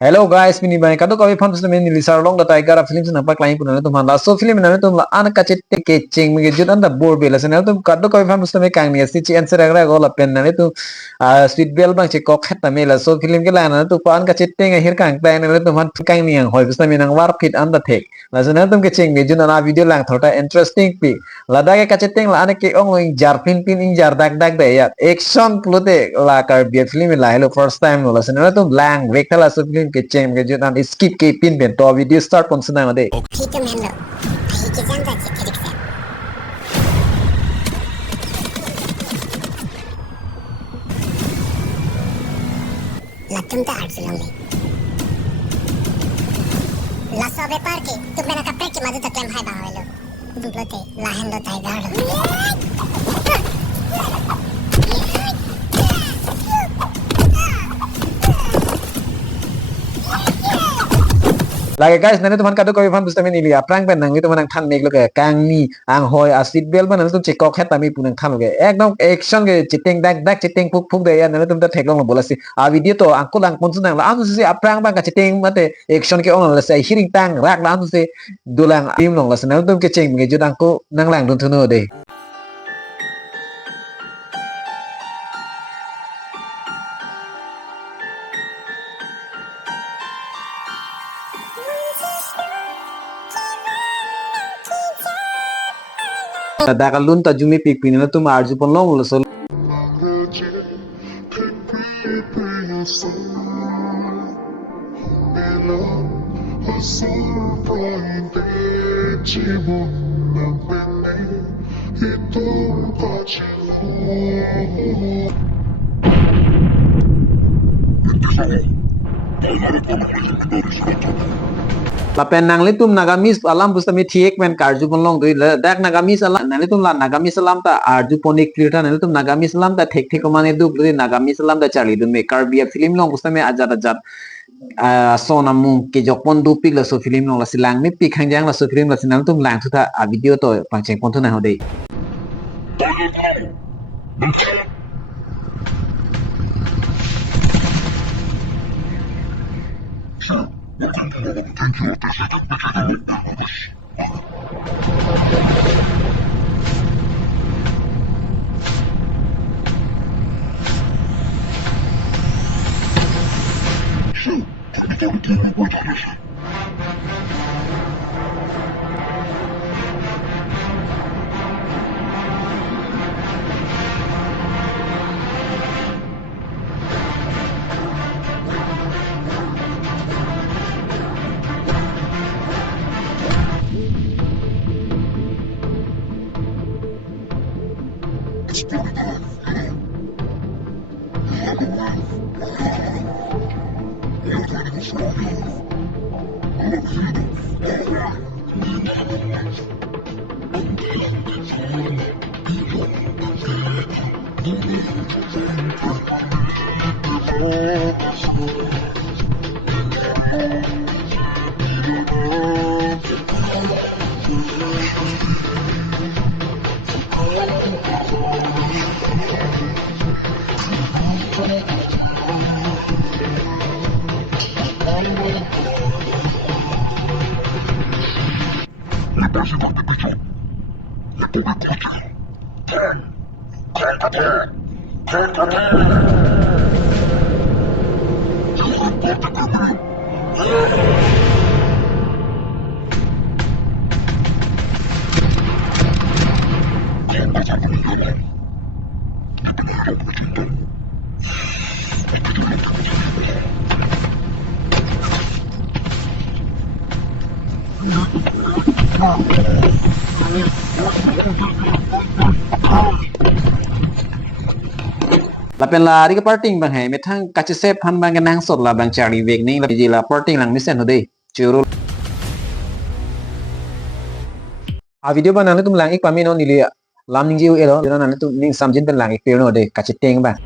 Hello guys, mini bang kado kami fan film ni Sarlong da tiger film se nampak lain pun tu mana so film na tu an kacet kecing mi jut anda bor bela se na tu kado kami fan film kang ni si answer agra go la pen na tu sweet bell bang che kok het me la so film ke la na tu pan kacet teng hir kang tai na tu man kang ni ang hoi film nang war fit anda thek la se na tu kecing mi jut na video lang thota interesting pi la da ke kacet teng la an ke ong ing jar pin ing jar dak de ya action plote la karbi film la hello first time la se na tu lang vek la so film keceng ke jutan skip ke pin ben to video start pon senang ade Peter Mendo, hikizanga chikirikse. Latumta arsulongi. Lasso ave parki, tu mena kapre ki madu taklem hai bawelo. Dublote, lahendo tai gardo. lagi guys nanti teman kado kau fan busta ini lihat prank pen nang itu menang than mek lo ke kang ni ang hoi asid bel ban nanti cekok het tami punang than lo ke ekdom action ke citeng dak citeng puk de ya nanti tum thek long bola si video to angko lang pun senang la anu si prank bang ka citeng mate action ke ong la sai hiring tang rak la anu si dulang tim long la se nanti tum ke ceng me jud angko nang lang dun thuno de Dakan lun ta jumi pik pin na tum arju pon long lo so Lapen nang litum nagamis alam busta mi thiek men karju pon long doi dak nagamis alam nang litum la nagamis alam ta arju pon ek clear ta nang litum nagamis alam ta thek mane duk doi nagamis alam ta charli dun me karbi film long busta me ajat sona mung ke jokpon du pik la so film long la silang mi pik hangjang la so film la sinang tum lang thu tha video to pangcheng pon thu na ho dei Lapen lari ke parting bang hai metang kache sep han bang nang sot la bang chari vek ni la ji la parting lang misen ho dei churu video ban nang tum lang ik pami no ni le lam ning jiu elo na nang tum ning samjin ben lang ik pe no dei kache teng bang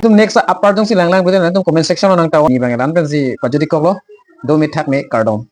tum next upper jong si lang lang bukan tum comment section nang tawa ni bangelan pen si pajudi kolo 2 menit thak me kardom